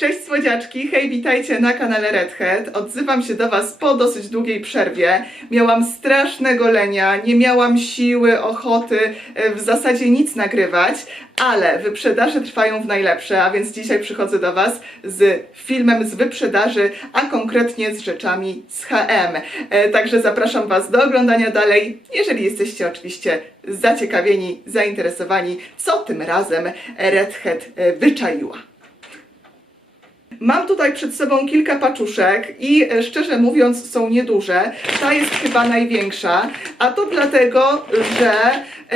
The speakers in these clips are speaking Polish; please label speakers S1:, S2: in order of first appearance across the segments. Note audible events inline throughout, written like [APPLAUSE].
S1: Cześć słodziaczki, hej, witajcie na kanale Redhead. Odzywam się do Was po dosyć długiej przerwie. Miałam strasznego lenia, nie miałam siły, ochoty e, w zasadzie nic nagrywać, ale wyprzedaże trwają w najlepsze, a więc dzisiaj przychodzę do Was z filmem z wyprzedaży, a konkretnie z rzeczami z HM. Także zapraszam Was do oglądania dalej, jeżeli jesteście oczywiście zaciekawieni, zainteresowani, co tym razem Redhead e, wyczaiła. Mam tutaj przed sobą kilka paczuszek i e, szczerze mówiąc są nieduże. Ta jest chyba największa, a to dlatego, że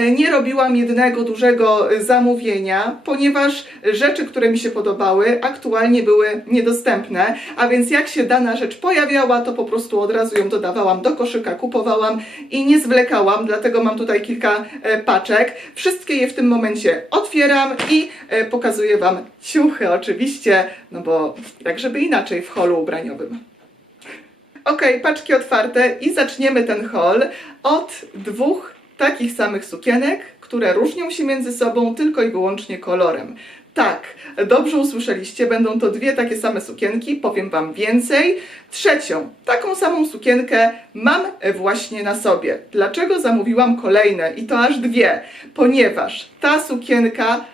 S1: nie robiłam jednego dużego e, zamówienia, ponieważ rzeczy, które mi się podobały, aktualnie były niedostępne, a więc jak się dana rzecz pojawiała, to po prostu od razu ją dodawałam do koszyka, kupowałam i nie zwlekałam, dlatego mam tutaj kilka e, paczek. Wszystkie je w tym momencie otwieram i e, pokazuję Wam ciuchy oczywiście, no bo jak żeby inaczej w holu ubraniowym. Ok, paczki otwarte i zaczniemy ten haul od dwóch takich samych sukienek, które różnią się między sobą tylko i wyłącznie kolorem. Tak, dobrze usłyszeliście, będą to dwie takie same sukienki, powiem Wam więcej. Trzecią, taką samą sukienkę mam właśnie na sobie. Dlaczego zamówiłam kolejne i to aż dwie? Ponieważ ta sukienka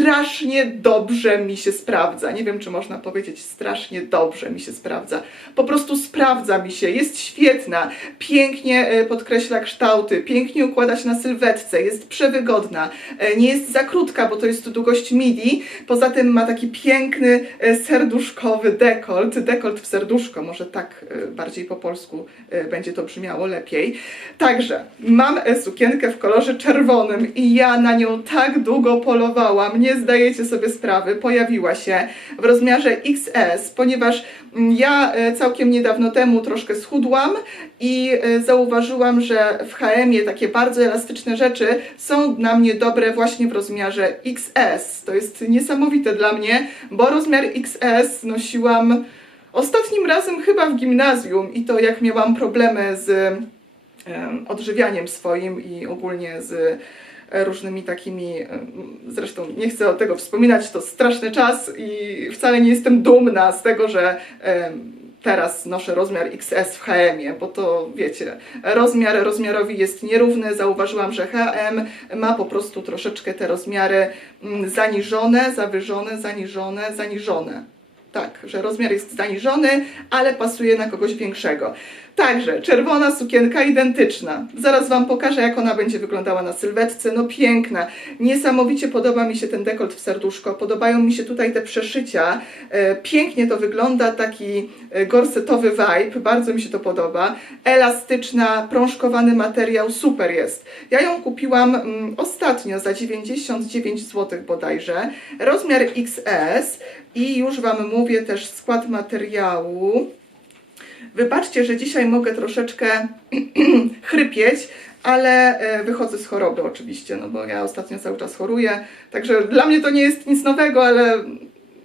S1: strasznie dobrze mi się sprawdza. Nie wiem, czy można powiedzieć strasznie dobrze mi się sprawdza. Po prostu sprawdza mi się, jest świetna, pięknie e, podkreśla kształty, pięknie układa się na sylwetce, jest przewygodna, e, nie jest za krótka, bo to jest długość midi. Poza tym ma taki piękny e, serduszkowy dekolt, dekolt w serduszko, może tak bardziej po polsku będzie to brzmiało lepiej. Także mam sukienkę w kolorze czerwonym i ja na nią tak długo polowałam, nie zdajecie sobie sprawy, pojawiła się w rozmiarze XS, ponieważ mm, ja e, całkiem niedawno temu troszkę schudłam i e, zauważyłam, że w HM-ie takie bardzo elastyczne rzeczy są dla mnie dobre właśnie w rozmiarze XS. To jest niesamowite dla mnie, bo rozmiar XS nosiłam ostatnim razem chyba w gimnazjum i to jak miałam problemy z em, odżywianiem swoim i ogólnie z różnymi takimi, em, zresztą nie chcę o tego wspominać, to straszny czas i wcale nie jestem dumna z tego, że em, teraz noszę rozmiar XS w HM-ie, bo to wiecie, rozmiar rozmiarowi jest nierówny. Zauważyłam, że HM ma po prostu troszeczkę te rozmiary mm, zaniżone, zawyżone, zaniżone, zaniżone. Tak, że rozmiar jest zaniżony, ale pasuje na kogoś większego. Także czerwona sukienka identyczna. Zaraz Wam pokażę, jak ona będzie wyglądała na sylwetce. No piękna. Niesamowicie podoba mi się ten dekolt w serduszko. Podobają mi się tutaj te przeszycia. E, Pięknie to wygląda, taki e, gorsetowy vibe. Bardzo mi się to podoba. Elastyczna, prążkowany materiał, super jest. Ja ją kupiłam mm, ostatnio za 99 zł bodajże. Rozmiar XS i już Wam mówię też skład materiału. Wybaczcie, że dzisiaj mogę troszeczkę [CLEARS THROAT] chrypieć, ale e, wychodzę z choroby oczywiście, no bo ja ostatnio cały czas choruję, także dla mnie to nie jest nic nowego, ale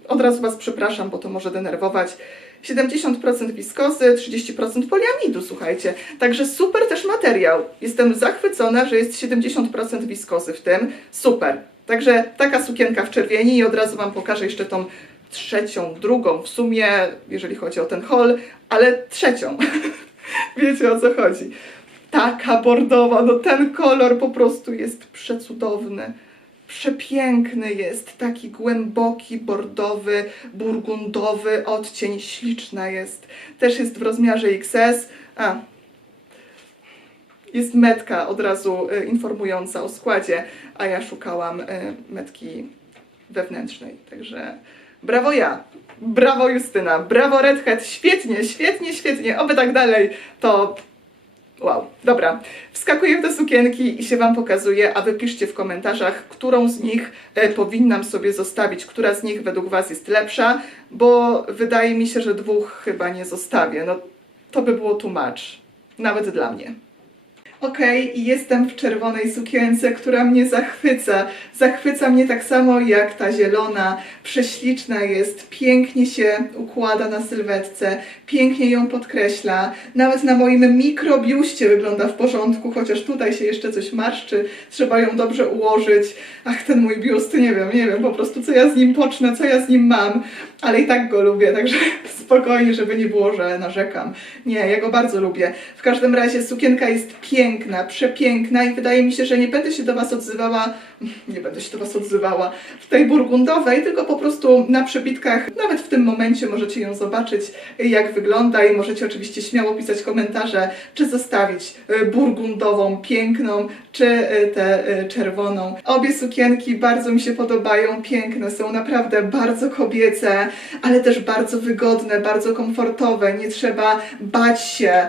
S1: od razu Was przepraszam, bo to może denerwować. 70% wiskozy, 30% poliamidu, słuchajcie. Także super też materiał. Jestem zachwycona, że jest 70% wiskozy w tym. Super. Także taka sukienka w czerwieni i od razu Wam pokażę jeszcze tą trzecią, drugą w sumie, jeżeli chodzi o ten hol, ale trzecią. [LAUGHS] Wiecie o co chodzi. Taka bordowa, no ten kolor po prostu jest przecudowny. Przepiękny jest, taki głęboki, bordowy, burgundowy odcień, śliczna jest. Też jest w rozmiarze XS. A, jest metka od razu y, informująca o składzie, a ja szukałam y, metki wewnętrznej, także brawo ja, brawo Justyna, brawo Redhead, świetnie, świetnie, świetnie, oby tak dalej, to wow, dobra, wskakuję w te sukienki i się Wam pokazuję, a Wy piszcie w komentarzach, którą z nich e, powinnam sobie zostawić, która z nich według Was jest lepsza, bo wydaje mi się, że dwóch chyba nie zostawię, no to by było much, nawet dla mnie. Okej, i jestem w czerwonej sukience, która mnie zachwyca. Zachwyca mnie tak samo jak ta zielona. Prześliczna jest, pięknie się układa na sylwetce, pięknie ją podkreśla. Nawet na moim mikrobiuście wygląda w porządku, chociaż tutaj się jeszcze coś marszczy. Trzeba ją dobrze ułożyć. Ach, ten mój biust, nie wiem, nie wiem po prostu co ja z nim pocznę, co ja z nim mam. Ale i tak go lubię, także spokojnie, żeby nie było, że narzekam. Nie, ja go bardzo lubię. W każdym razie sukienka jest piękna, przepiękna i wydaje mi się, że nie będę się do Was odzywała, [LAUGHS] nie będę się Was odzywała w tej burgundowej, tylko po prostu na przebitkach, nawet w tym momencie możecie ją zobaczyć, jak wygląda i możecie oczywiście śmiało pisać komentarze, czy zostawić e, burgundową, piękną, czy e, tę e, czerwoną. Obie sukienki bardzo mi się podobają, piękne są, naprawdę bardzo kobiece, ale też bardzo wygodne, bardzo komfortowe. Nie trzeba bać się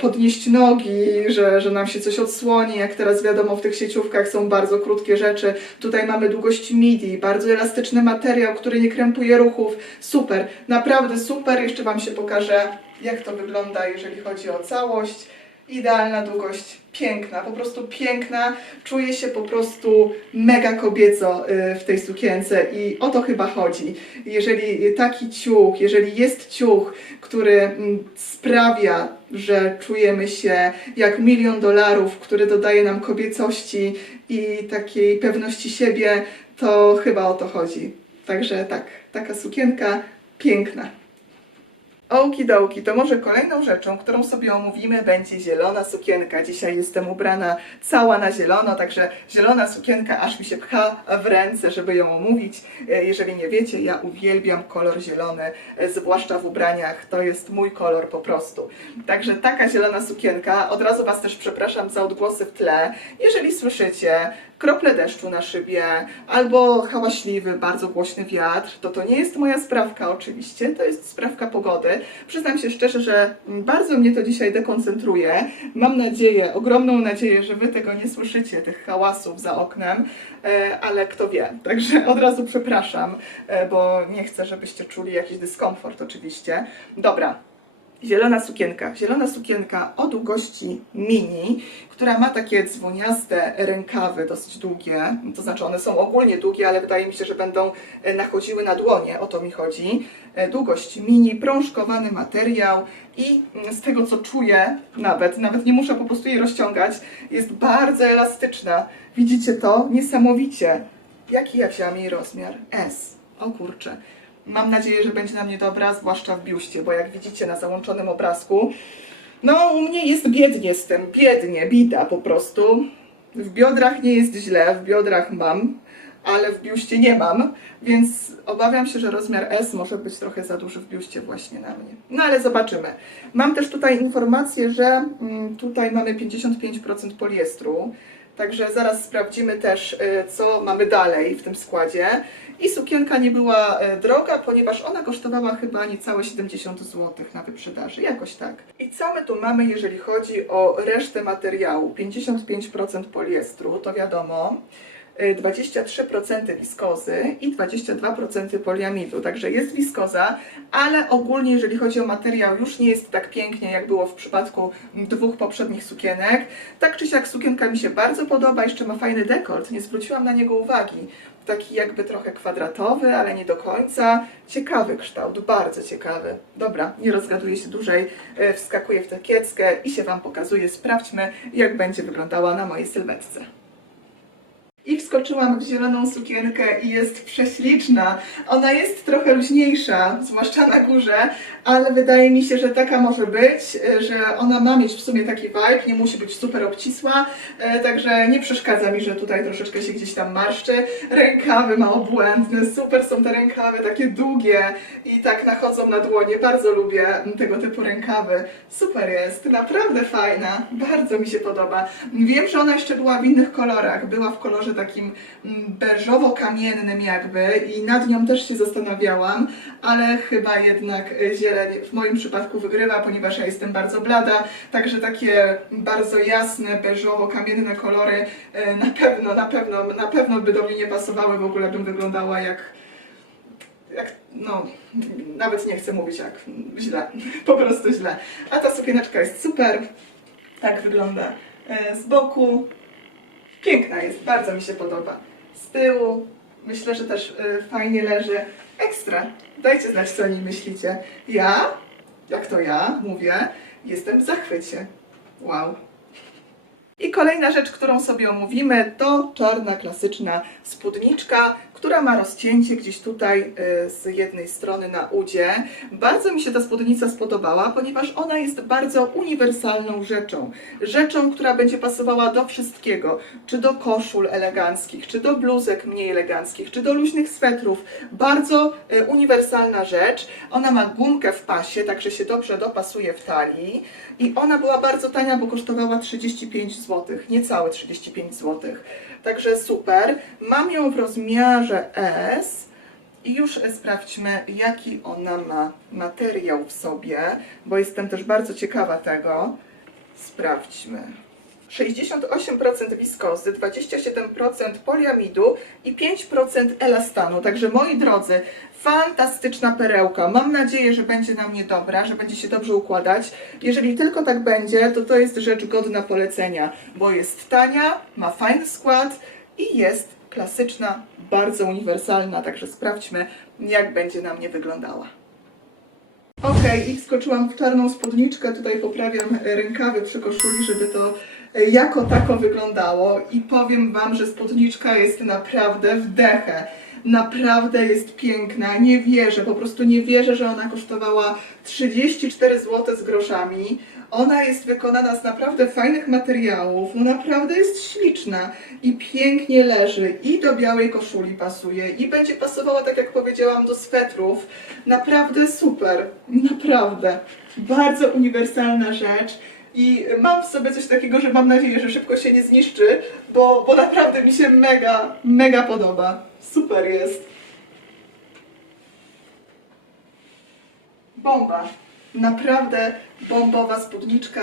S1: podnieść nogi, że, że nam się coś odsłoni, jak teraz wiadomo w tych sieciówkach są bardzo krótkie rzeczy. Tutaj mamy długość midi, bardzo elastyczny materiał, który nie krępuje ruchów. Super, naprawdę super. Jeszcze Wam się pokażę, jak to wygląda, jeżeli chodzi o całość. Idealna długość, piękna, po prostu piękna. Czuję się po prostu mega kobieco y, w tej sukience i o to chyba chodzi. Jeżeli taki ciuch, jeżeli jest ciuch, który mm, sprawia, że czujemy się jak milion dolarów, który dodaje nam kobiecości i takiej pewności siebie, to chyba o to chodzi. Także tak, taka sukienka piękna. Okidoki, to może kolejną rzeczą, którą sobie omówimy, będzie zielona sukienka. Dzisiaj jestem ubrana cała na zielono, także zielona sukienka aż mi się pcha w ręce, żeby ją omówić. E, Jeżeli nie wiecie, ja uwielbiam kolor zielony, e, zwłaszcza w ubraniach. To jest mój kolor po prostu. Także taka zielona sukienka. Od razu Was też przepraszam za odgłosy w tle. Jeżeli słyszycie krople deszczu na szybie albo hałaśliwy, bardzo głośny wiatr, to to nie jest moja sprawka oczywiście, to jest sprawka pogody. Przyznam się szczerze, że bardzo mnie to dzisiaj dekoncentruje. Mam nadzieję, ogromną nadzieję, że Wy tego nie słyszycie, tych hałasów za oknem, e, ale kto wie. Także od razu przepraszam, e, bo nie chcę, żebyście czuli jakiś dyskomfort oczywiście. Dobra, Zielona sukienka. Zielona sukienka o długości mini, która ma takie dzwoniaste rękawy dosyć długie. To znaczy one są ogólnie długie, ale wydaje mi się, że będą e, nachodziły na dłonie. O to mi chodzi. E, Długość mini, prążkowany materiał i mm, z tego co czuję nawet, nawet nie muszę po prostu jej rozciągać, jest bardzo elastyczna. Widzicie to? Niesamowicie. Jaki ja wzięłam jej rozmiar? S. O kurczę. Mam nadzieję, że będzie na mnie dobra, zwłaszcza w biuście, bo jak widzicie na załączonym obrazku, no u mnie jest biednie z tym, biednie, bida po prostu. W biodrach nie jest źle, w biodrach mam, ale w biuście nie mam, więc obawiam się, że rozmiar S może być trochę za duży w biuście właśnie na mnie. No ale zobaczymy. Mam też tutaj informację, że mm, tutaj mamy 55% poliestru, Także zaraz sprawdzimy też, y, co mamy dalej w tym składzie. I sukienka nie była y, droga, ponieważ ona kosztowała chyba niecałe 70 zł na wyprzedaży, jakoś tak. I co my tu mamy, jeżeli chodzi o resztę materiału? 55% poliestru, to wiadomo. Y, 23% wiskozy i 22% poliamidu, także jest wiskoza, ale ogólnie jeżeli chodzi o materiał już nie jest tak pięknie jak było w przypadku dwóch poprzednich sukienek. Tak czy siak sukienka mi się bardzo podoba, jeszcze ma fajny dekolt, nie zwróciłam na niego uwagi. Taki jakby trochę kwadratowy, ale nie do końca. Ciekawy kształt, bardzo ciekawy. Dobra, nie rozgaduję się dłużej, e, wskakuję w tę kieckę i się Wam pokazuję. Sprawdźmy, jak będzie wyglądała na mojej sylwetce. I wskoczyłam w zieloną sukienkę i jest prześliczna. Ona jest trochę luźniejsza, zwłaszcza na górze, ale wydaje mi się, że taka może być, że ona ma mieć w sumie taki vibe, nie musi być super obcisła, e, także nie przeszkadza mi, że tutaj troszeczkę się gdzieś tam marszczy. Rękawy ma obłędne, super są te rękawy, takie długie i tak nachodzą na dłonie. Bardzo lubię tego typu rękawy. Super jest, naprawdę fajna, bardzo mi się podoba. Wiem, że ona jeszcze była w innych kolorach, była w kolorze takim mm, beżowo-kamiennym jakby i nad nią też się zastanawiałam, ale chyba jednak y, zieleń w moim przypadku wygrywa, ponieważ ja jestem bardzo blada, także takie bardzo jasne, beżowo-kamienne kolory y, na pewno, na pewno, na pewno by do mnie nie pasowały, w ogóle bym wyglądała jak jak, no, nawet nie chcę mówić jak, źle, [LAUGHS] po prostu źle. A ta sukieneczka jest super, tak wygląda e, z boku. Piękna jest, bardzo mi się podoba. Z tyłu myślę, że też e, fajnie leży. Ekstra. Dajcie znać, co o niej myślicie. Ja, jak to ja mówię, jestem w zachwycie. Wow. I kolejna rzecz, którą sobie omówimy, to czarna klasyczna spódniczka, która ma rozcięcie gdzieś tutaj y, z jednej strony na udzie. Bardzo mi się ta spódnica spodobała, ponieważ ona jest bardzo uniwersalną rzeczą. Rzeczą, która będzie pasowała do wszystkiego, czy do koszul eleganckich, czy do bluzek mniej eleganckich, czy do luźnych swetrów. Bardzo y, uniwersalna rzecz. Ona ma gumkę w pasie, także się dobrze dopasuje w talii. I ona była bardzo tania, bo kosztowała 35 zł, niecałe 35 zł. Także super. Mam ją w rozmiarze S. I już sprawdźmy, jaki ona ma materiał w sobie, bo jestem też bardzo ciekawa tego. Sprawdźmy. 68% wiskozy, 27% poliamidu i 5% elastanu. Także moi drodzy, fantastyczna perełka. Mam nadzieję, że będzie na mnie dobra, że będzie się dobrze układać. Jeżeli tylko tak będzie, to to jest rzecz godna polecenia, bo jest tania, ma fajny skład i jest klasyczna, bardzo uniwersalna. Także sprawdźmy, jak będzie na mnie wyglądała. Okej, i w czarną spódniczkę, tutaj poprawiam rękawy przy koszuli, żeby to jako tako wyglądało i powiem Wam, że spódniczka jest naprawdę w dechę. Naprawdę jest piękna, nie wierzę, po prostu nie wierzę, że ona kosztowała 34 zł z groszami. Ona jest wykonana z naprawdę fajnych materiałów, no naprawdę jest śliczna i pięknie leży i do białej koszuli pasuje i będzie pasowała, tak jak powiedziałam, do swetrów. Naprawdę super, naprawdę. Bardzo uniwersalna rzecz. I mam w sobie coś takiego, że mam nadzieję, że szybko się nie zniszczy, bo, bo naprawdę mi się mega, mega podoba. Super jest. Bomba. Naprawdę bombowa spódniczka.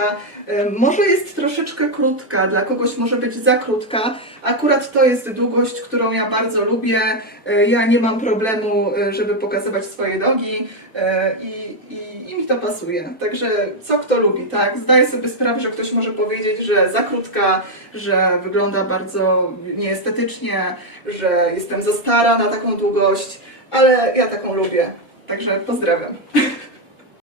S1: Może jest troszeczkę krótka, dla kogoś może być za krótka. Akurat to jest długość, którą ja bardzo lubię. E, Ja nie mam problemu, e, żeby pokazywać swoje nogi e, i, i, i mi to pasuje. Także co kto lubi, tak? Zdaję sobie sprawę, że ktoś może powiedzieć, że za krótka, że wygląda bardzo nieestetycznie, że jestem za stara na taką długość, ale ja taką lubię. Także pozdrawiam. [LAUGHS]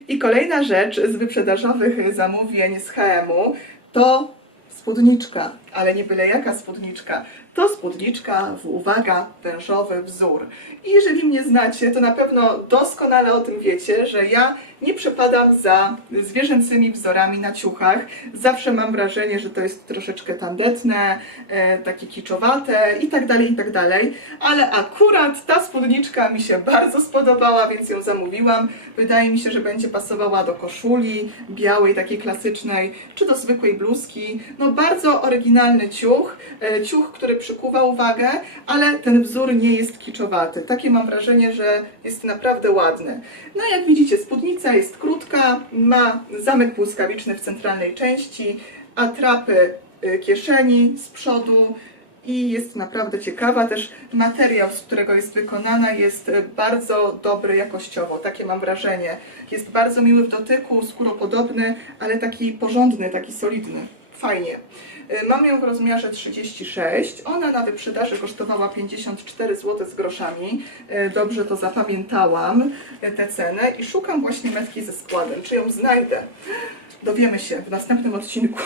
S1: I kolejna rzecz z wyprzedażowych zamówień z HM-u to spódniczka, ale nie byle jaka spódniczka. To spódniczka uwaga, wężowy wzór. I jeżeli mnie znacie, to na pewno doskonale o tym wiecie, że ja nie przepadam za zwierzęcymi wzorami na ciuchach. Zawsze mam wrażenie, że to jest troszeczkę tandetne, e, takie kiczowate i tak dalej, i tak dalej. Ale akurat ta spódniczka mi się bardzo spodobała, więc ją zamówiłam. Wydaje mi się, że będzie pasowała do koszuli białej, takiej klasycznej, czy do zwykłej bluzki. No bardzo oryginalny ciuch, e, ciuch, który przykuwa uwagę, ale ten wzór nie jest kiczowaty. Takie mam wrażenie, że jest naprawdę ładny. No jak widzicie, spódnica jest krótka, ma zamek błyskawiczny w centralnej części, atrapy y, kieszeni z przodu i jest naprawdę ciekawa. Też materiał, z którego jest wykonana, jest y, bardzo dobry jakościowo, takie mam wrażenie. Jest bardzo miły w dotyku, skóropodobny, ale taki porządny, taki solidny. Fajnie. Y, Mam ją w rozmiarze 36. Ona na wyprzedaży kosztowała 54 zł z groszami. Y, Dobrze to zapamiętałam, y, tę cenę. I szukam właśnie metki ze składem. Czy ją znajdę? Dowiemy się w następnym odcinku.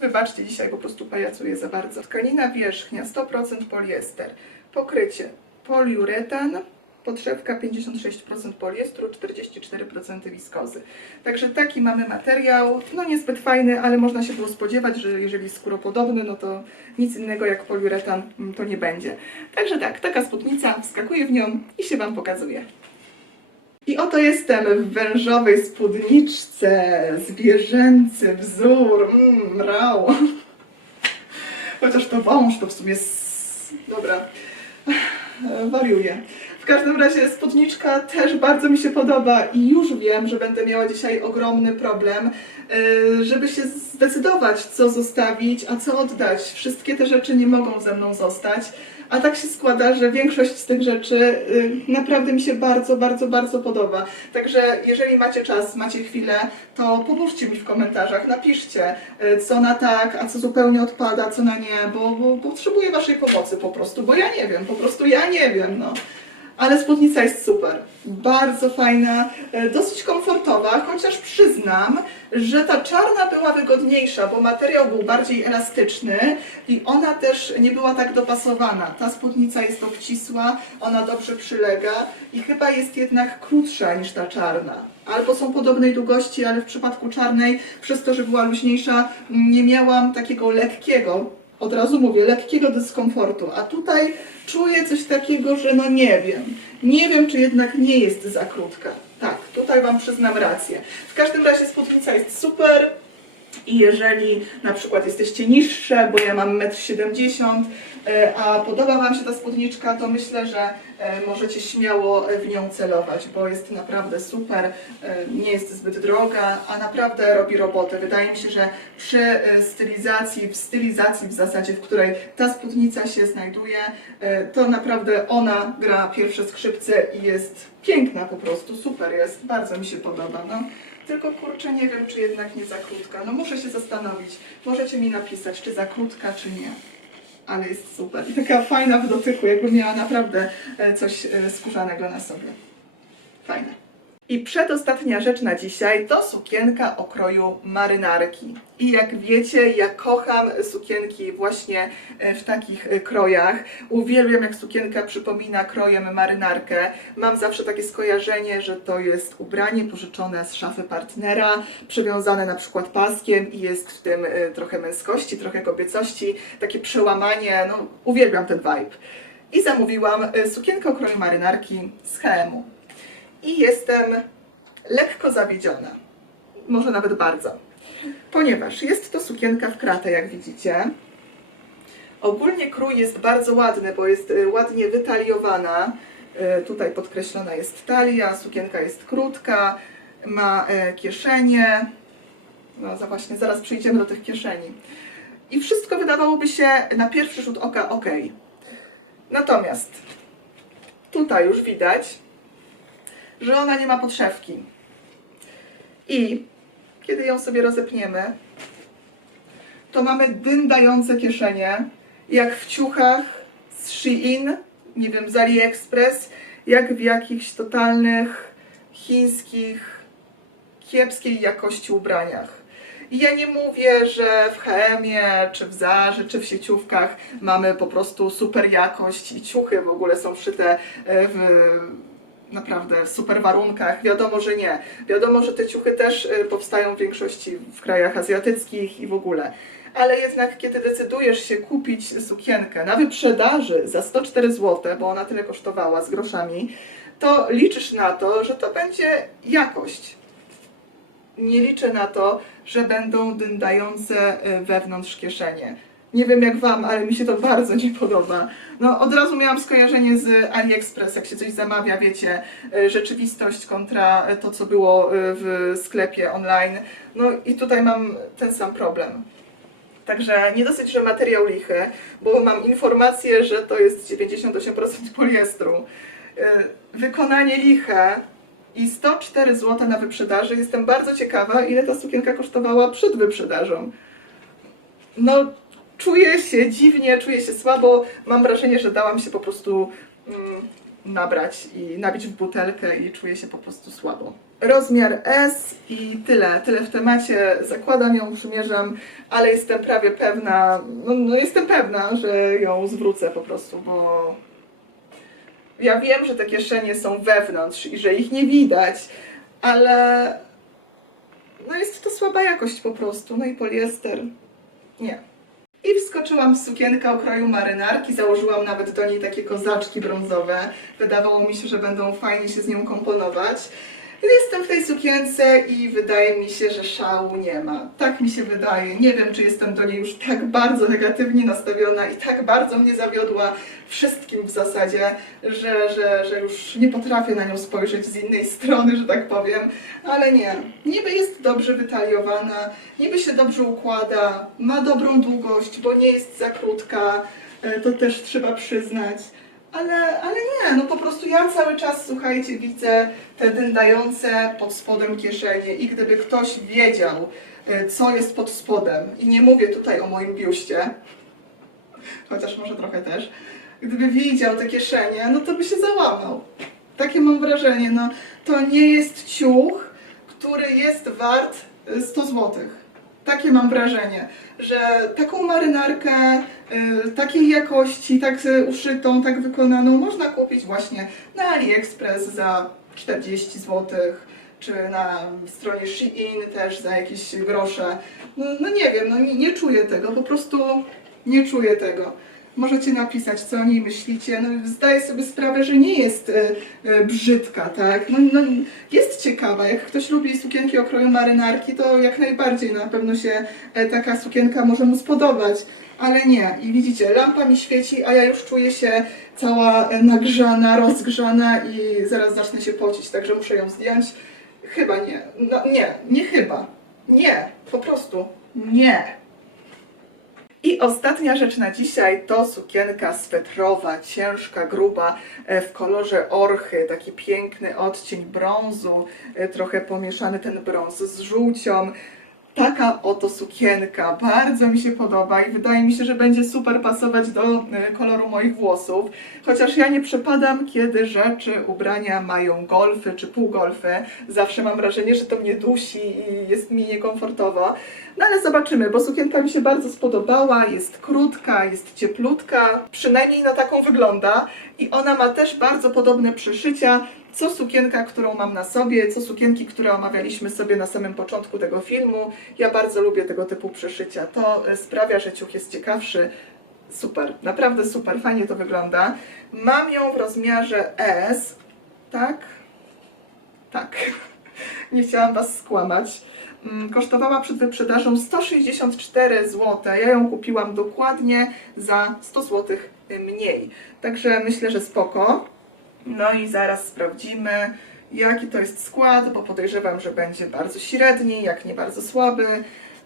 S1: Wybaczcie, dzisiaj po prostu pajacuję za bardzo. Tkanina wierzchnia 100% poliester. Pokrycie poliuretan, podszewka 56% poliestru, 44% wiskozy. Także taki mamy materiał, no niezbyt fajny, ale można się było spodziewać, że jeżeli skóropodobny, no to nic innego jak poliuretan mm, to nie będzie. Także tak, taka spódnica, wskakuję w nią i się Wam pokazuje. I oto jestem w wężowej spódniczce, zwierzęcy wzór, mmm, rał. Chociaż to wąż to w sumie... s- Dobra, wariuję. W każdym razie spódniczka też bardzo mi się podoba i już wiem, że będę miała dzisiaj ogromny problem, yy, żeby się zdecydować, co zostawić, a co oddać. Wszystkie te rzeczy nie mogą ze mną zostać. A tak się składa, że większość z tych rzeczy y, naprawdę mi się bardzo, bardzo, bardzo podoba. Także jeżeli macie czas, macie chwilę, to pomóżcie mi w komentarzach, napiszcie, y, co na tak, a co zupełnie odpada, co na nie, bo, bo potrzebuję Waszej pomocy po prostu, bo ja nie wiem, po prostu ja nie wiem, no. Ale spódnica jest super. Bardzo fajna, e, dosyć komfortowa, chociaż przyznam, że ta czarna była wygodniejsza, bo materiał był bardziej elastyczny i ona też nie była tak dopasowana. Ta spódnica jest obcisła, ona dobrze przylega i chyba jest jednak krótsza niż ta czarna. Albo są podobnej długości, ale w przypadku czarnej, przez to, że była luźniejsza, nie miałam takiego lekkiego, od razu mówię, lekkiego dyskomfortu. A tutaj czuję coś takiego, że no nie wiem. Nie wiem, czy jednak nie jest za krótka. Tak, tutaj Wam przyznam rację. W każdym razie spódnica jest super. I jeżeli na przykład jesteście niższe, bo ja mam 1,70 m, a podoba Wam się ta spódniczka, to myślę, że e, możecie śmiało e, w nią celować, bo jest naprawdę super, e, nie jest zbyt droga, a naprawdę robi robotę. Wydaje mi się, że przy e, stylizacji, w stylizacji w zasadzie, w której ta spódnica się znajduje, e, to naprawdę ona gra pierwsze skrzypce i jest piękna po prostu, super jest, bardzo mi się podoba. No. Tylko kurczę, nie wiem, czy jednak nie za krótka. No muszę się zastanowić. Możecie mi napisać, czy za krótka, czy nie. Ale jest super. I taka fajna w dotyku, jakby miała naprawdę e, coś e, skórzanego na sobie. Fajne. I przedostatnia rzecz na dzisiaj to sukienka o kroju marynarki. I jak wiecie, ja kocham sukienki właśnie e, w takich e, krojach. Uwielbiam, jak sukienka przypomina krojem marynarkę. Mam zawsze takie skojarzenie, że to jest ubranie pożyczone z szafy partnera, przywiązane na przykład paskiem i jest w tym e, trochę męskości, trochę kobiecości, takie przełamanie. No, uwielbiam ten vibe. I zamówiłam sukienkę o kroju marynarki z H&M-u i jestem lekko zawiedziona. Może nawet bardzo. Ponieważ jest to sukienka w kratę, jak widzicie. Ogólnie krój jest bardzo ładny, bo jest y, ładnie wytaliowana. Y, Tutaj podkreślona jest talia, sukienka jest krótka, ma e, kieszenie. No za właśnie, zaraz przyjdziemy do tych kieszeni. I wszystko wydawałoby się na pierwszy rzut oka ok. Natomiast tutaj już widać, że ona nie ma podszewki. I kiedy ją sobie rozepniemy, to mamy dyndające kieszenie, jak w ciuchach z Shein, nie wiem, z AliExpress, jak w jakichś totalnych chińskich, kiepskiej jakości ubraniach. I ja nie mówię, że w H&M-ie, czy w Zarze, czy w sieciówkach mamy po prostu super jakość i ciuchy w ogóle są szyte e, w naprawdę w super warunkach. Wiadomo, że nie. Wiadomo, że te ciuchy też y, powstają w większości w krajach azjatyckich i w ogóle. Ale jednak, kiedy decydujesz się kupić sukienkę na wyprzedaży za 104 zł, bo ona tyle kosztowała z groszami, to liczysz na to, że to będzie jakość. Nie liczę na to, że będą dyndające y, wewnątrz kieszenie. Nie wiem jak Wam, ale mi się to bardzo nie podoba. No, od razu miałam skojarzenie z AliExpress, jak się coś zamawia, wiecie, y, rzeczywistość kontra to, co było y, w sklepie online. No i tutaj mam ten sam problem. Także nie dosyć, że materiał lichy, bo mam informację, że to jest 98% poliestru. Y, Wykonanie liche i 104 zł na wyprzedaży. Jestem bardzo ciekawa, ile ta sukienka kosztowała przed wyprzedażą. No, czuję się dziwnie, czuję się słabo. Mam wrażenie, że dałam się po prostu mm, nabrać i nabić w butelkę i czuję się po prostu słabo. Rozmiar S i tyle, tyle w temacie. Zakładam ją, przymierzam, ale jestem prawie pewna, no, no jestem pewna, że ją zwrócę po prostu, bo ja wiem, że te kieszenie są wewnątrz i że ich nie widać, ale no jest to słaba jakość po prostu, no i poliester. Nie. I wskoczyłam w sukienkę o kroju marynarki, założyłam nawet do niej takie kozaczki brązowe. Wydawało mi się, że będą fajnie się z nią komponować. Jestem w tej sukience i wydaje mi się, że szału nie ma. Tak mi się wydaje. Nie wiem, czy jestem do niej już tak bardzo negatywnie nastawiona i tak bardzo mnie zawiodła wszystkim w zasadzie, że, że, że już nie potrafię na nią spojrzeć z innej strony, że tak powiem. Ale nie. Niby jest dobrze wytaliowana, niby się dobrze układa, ma dobrą długość, bo nie jest za krótka. e, To też trzeba przyznać. Ale, ale nie, no po prostu ja cały czas, słuchajcie, widzę te dyndające pod spodem kieszenie i gdyby ktoś wiedział, e, co jest pod spodem, i nie mówię tutaj o moim biuście, chociaż może trochę też, gdyby widział te kieszenie, no to by się załamał. Takie mam wrażenie, no to nie jest ciuch, który jest wart y, 100 złotych. Takie mam wrażenie, że taką marynarkę y, takiej jakości, tak uszytą, tak wykonaną można kupić właśnie na AliExpress za 40 zł, czy na stronie Shein też za jakieś grosze. No, no nie wiem, no nie, nie czuję tego, po prostu nie czuję tego. Możecie napisać, co o niej myślicie. No, zdaję sobie sprawę, że nie jest e, e, brzydka, tak? No, no, jest ciekawa. Jak ktoś lubi sukienki o kroju marynarki, to jak najbardziej na pewno się e, taka sukienka może mu spodobać. Ale nie. I widzicie, lampa mi świeci, a ja już czuję się cała nagrzana, rozgrzana i zaraz zacznę się pocić, także muszę ją zdjąć. Chyba nie. No, nie, nie chyba. Nie, po prostu nie. I ostatnia rzecz na dzisiaj to sukienka swetrowa, ciężka, gruba, e, w kolorze orchy, taki piękny odcień brązu, e, trochę pomieszany ten brąz z żółcią. Taka oto sukienka, bardzo mi się podoba i wydaje mi się, że będzie super pasować do e, koloru moich włosów. Chociaż ja nie przepadam, kiedy rzeczy, ubrania mają golfy czy półgolfy. Zawsze mam wrażenie, że to mnie dusi i jest mi niekomfortowo. No ale zobaczymy, bo sukienka mi się bardzo spodobała, jest krótka, jest cieplutka, przynajmniej na taką wygląda i ona ma też bardzo podobne przyszycia, co sukienka, którą mam na sobie, co sukienki, które omawialiśmy sobie na samym początku tego filmu. Ja bardzo lubię tego typu przyszycia. To e, sprawia, że ciuch jest ciekawszy. Super, naprawdę super, fajnie to wygląda. Mam ją w rozmiarze S, tak? Tak. [LAUGHS] Nie chciałam Was skłamać. Mm, Kosztowała przed wyprzedażą 164 zł. Ja ją kupiłam dokładnie za 100 zł mniej. Także myślę, że spoko. No i zaraz sprawdzimy, jaki to jest skład, bo podejrzewam, że będzie bardzo średni, jak nie bardzo słaby.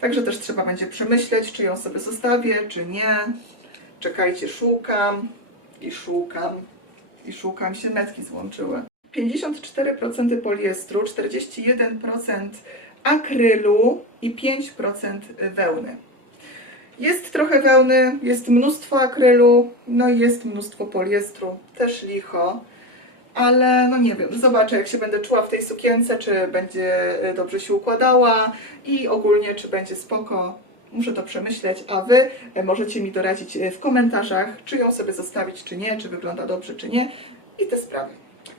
S1: Także też trzeba będzie przemyśleć, czy ją sobie zostawię, czy nie. Czekajcie, szukam i szukam i szukam, się metki złączyły. 54% poliestru, 41% akrylu i 5% wełny. Jest trochę wełny, jest mnóstwo akrylu, no i jest mnóstwo poliestru, też licho, ale no nie wiem, zobaczę jak się będę czuła w tej sukience, czy będzie y, dobrze się układała i ogólnie czy będzie spoko. Muszę to przemyśleć, a Wy y, możecie mi doradzić y, w komentarzach, czy ją sobie zostawić, czy nie, czy wygląda dobrze, czy nie i te sprawy. Tak.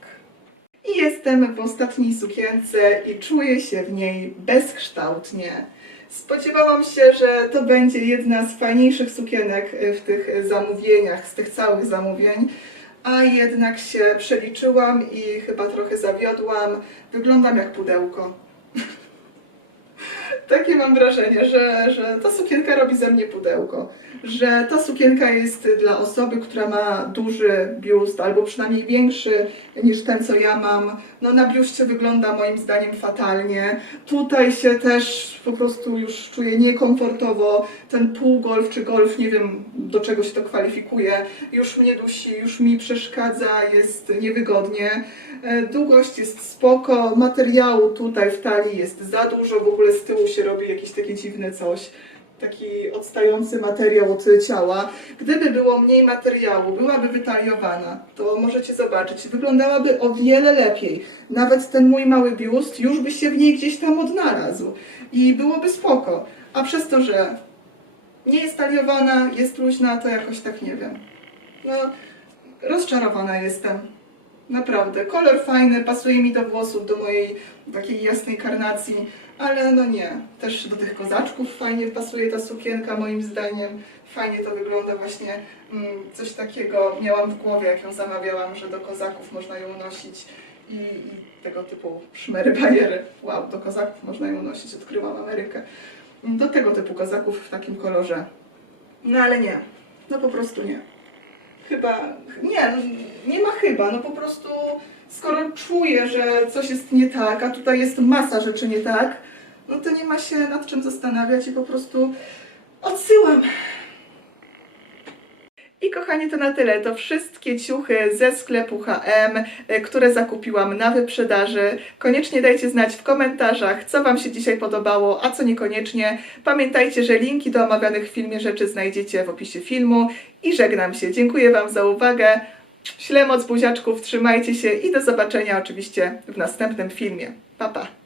S1: I jestem w ostatniej sukience i czuję się w niej bezkształtnie. Spodziewałam się, że to będzie jedna z fajniejszych sukienek w tych zamówieniach, z tych całych zamówień, a jednak się przeliczyłam i chyba trochę zawiodłam. Wyglądam jak pudełko. Takie mam wrażenie, że, że ta sukienka robi ze mnie pudełko. Że ta sukienka jest dla osoby, która ma duży biust, albo przynajmniej większy niż ten, co ja mam. No na biuście wygląda moim zdaniem fatalnie. Tutaj się też po prostu już czuję niekomfortowo. Ten półgolf czy golf, nie wiem do czego się to kwalifikuje, już mnie dusi, już mi przeszkadza, jest niewygodnie. E, Długość jest spoko, materiału tutaj w talii jest za dużo, w ogóle z tyłu się robi jakieś takie dziwne coś. Taki odstający materiał od ciała. Gdyby było mniej materiału, byłaby wytaliowana, to możecie zobaczyć, wyglądałaby o wiele lepiej. Nawet ten mój mały biust już by się w niej gdzieś tam odnalazł i byłoby spoko. A przez to, że nie jest taliowana, jest luźna, to jakoś tak nie wiem. No, rozczarowana jestem. Naprawdę. Kolor fajny, pasuje mi do włosów, do mojej takiej jasnej karnacji, ale no nie. Też do tych kozaczków fajnie pasuje ta sukienka, moim zdaniem. Fajnie to wygląda właśnie. Mm, coś takiego miałam w głowie, jak ją zamawiałam, że do kozaków można ją nosić i, i tego typu szmery [LAUGHS] bajery. Wow, do kozaków można ją nosić, odkryłam Amerykę. Do tego typu kozaków w takim kolorze. No ale nie. No po prostu nie. Chyba, nie, no, nie ma chyba, no po prostu skoro czuję, że coś jest nie tak, a tutaj jest masa rzeczy nie tak, no to nie ma się nad czym zastanawiać i po prostu odsyłam. I kochani, to na tyle. To wszystkie ciuchy ze sklepu HM, które zakupiłam na wyprzedaży. Koniecznie dajcie znać w komentarzach, co Wam się dzisiaj podobało, a co niekoniecznie. Pamiętajcie, że linki do omawianych w filmie rzeczy znajdziecie w opisie filmu. I żegnam się. Dziękuję Wam za uwagę. Ślemoc buziaczków, trzymajcie się i do zobaczenia oczywiście w następnym filmie. Pa, pa.